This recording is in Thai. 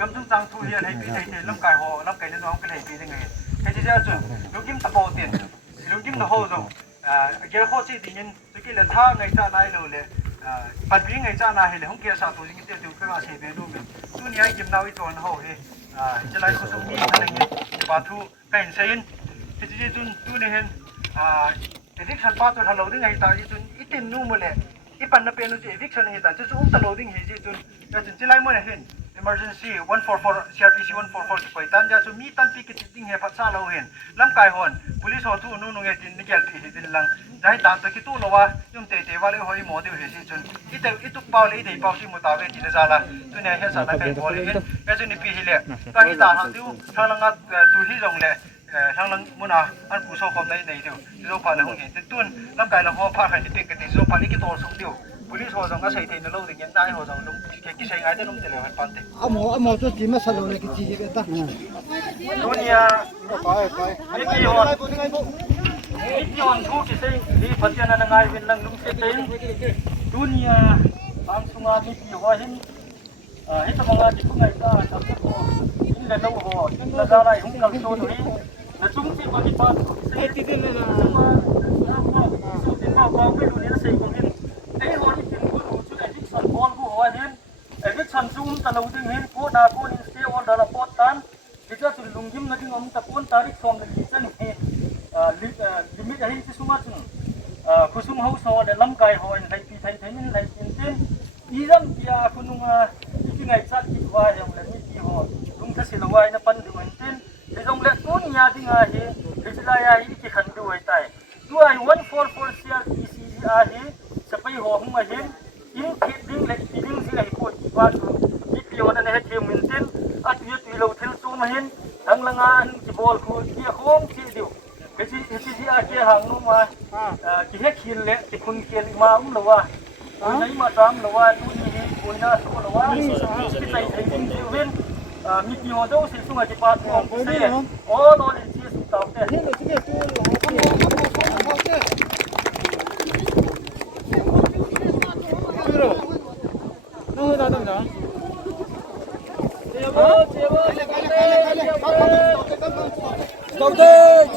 กำจังจังทุเรียนให้ปีให้เต็มลำไก่ห่อลำไก่น้องเป็นให้ปียังไงให้ที่เจ้าจุดลูกยิ้มตะโบเตียนลูกยิ้มตะโฮจงเกี่ยวข้องที่ดินจะกินเลยท่าไงจ้านายเลยปัจจุบันไงจ้านายเลยห้องเกียร์สาธุจริงๆเดี๋ยวขึ้นมาเสียเบลูมันตัวนี้ยิ้มดาวอีตัวนั่นห่อจะไล่คนสมีอะไรเงี้ยปาทูไก่เซนที่จะจุนตัวนี้เห็นที่ฉันปาตัวทะลุดิ้งไงตาจุนอีตินนู่มเลยอีปันนับเป็นนู่นที่ที่ฉันเห็นตาจะจุนทะลุดิ้งเห็นจุนจุนจะไล่มันเห็น emergency 144 CRPC 144ไปตันจะจุนมีตันปีกิจดิ้งเห็นพัดซาเราเห็นลำไก่หอน police หัวตู้นู่นนู่นเงี้ยนี่เกี่ยวที่ดินลังจะให้ตามตะกี้ตู้เราว่ายุ่งเตะว่าเลยหอยหมอเดียวเห็นจุนอีเตอีตุกเปล่าเลยอีเตเปล่าที่มุตาเวจินซาละจุนเนี่ยเห็นสารเป็นบอลเลยเห็นจุนนี่ปีเหี้ยตอนนี้ตาหันดูทางลังอ่ะตู้ที่ตรงเลยทางลังมุนาอันผู้ชอบความในเดียวที่เราผ่านในห้องเห็นตุ้นลำไก่เราหัวผ่านให้ที่เป็นกันที่เราผ่านนี่กี่ตัวสองเดียวpolice หัวจงก็ใส่เทนเราอย่างนั้นหัวจงลุงกี่ใช้ไงแต่ลุงเตะเลยพันเตะเอาหมอตัวจีมาสโลเลยกี่จีเบต้าตัวนี้ไอ้กี่หอนทุกที่ใช้ดีพัฒนาง่ายเป็นลังลุงเตะตัวนี้บางสุงามีกี่หัวเห็นให้สมองที่พวกไงก็ทำให้พอนี่แหละเราหัวแล้วอะไรหุ่นกังโซนนี้แล้วจุ่มที่บริบาลเฮ้ยที่เดินเลยนะสุดที่มาบอกไม่รู้เนี่ยเสียงเห็นไอ้หัวที่เป็นผู้รู้ช่วยที่สั่นบอลผู้หัวเห็นไอ้ที่สั่นซูมตะลุดึงเห็นโคดาโคนิสเตียวดาราโพตันที่จะจุดลุงยิ้มนั่งอมตะโกนตาริกสอมเลยที่จะนี่ลิมิตให้ที่สุมาจุนคุซุมเฮาโซเดลัมไกหอยในปีไทยมินในปีเต็มอีรัมพิอาคุณลุงที่ไงจัดกิจวายอย่างเลยนี่ที่หัวลุงทัศน์ละวายนะปันดูเหมือนเต็มที่ตรงเล็กตัวนี้ที่ไงที่ที่ได้ยังอีกขันดูไว้ใต้ด้วย144 CRPCสเปรย์หัวหัวเห็นยิ่งคิดยิ่งเล็กยิ่งสิ่งไหนพูดว่าที่ปีวันนั้นให้ทีมเหมือนเต็มอัดยืดวิโรเทลซูมาเห็นทั้งละงานที่บอลคู่ที่โค้งที่เดียวที่อาเจียหางนู้มาที่ให้คินเละที่คุณเขียนมาหรือว่าไหนมาตามหรือว่าตัวนี้คุณน่าสู้หรือว่าที่ใส่ไทยจริงเว้นมีกี่หัวเจ้าสิ่งสุ่มจีบปาตัวของเสียโอ้ตอนนี้ที่สุดต่อเต่Đâu đây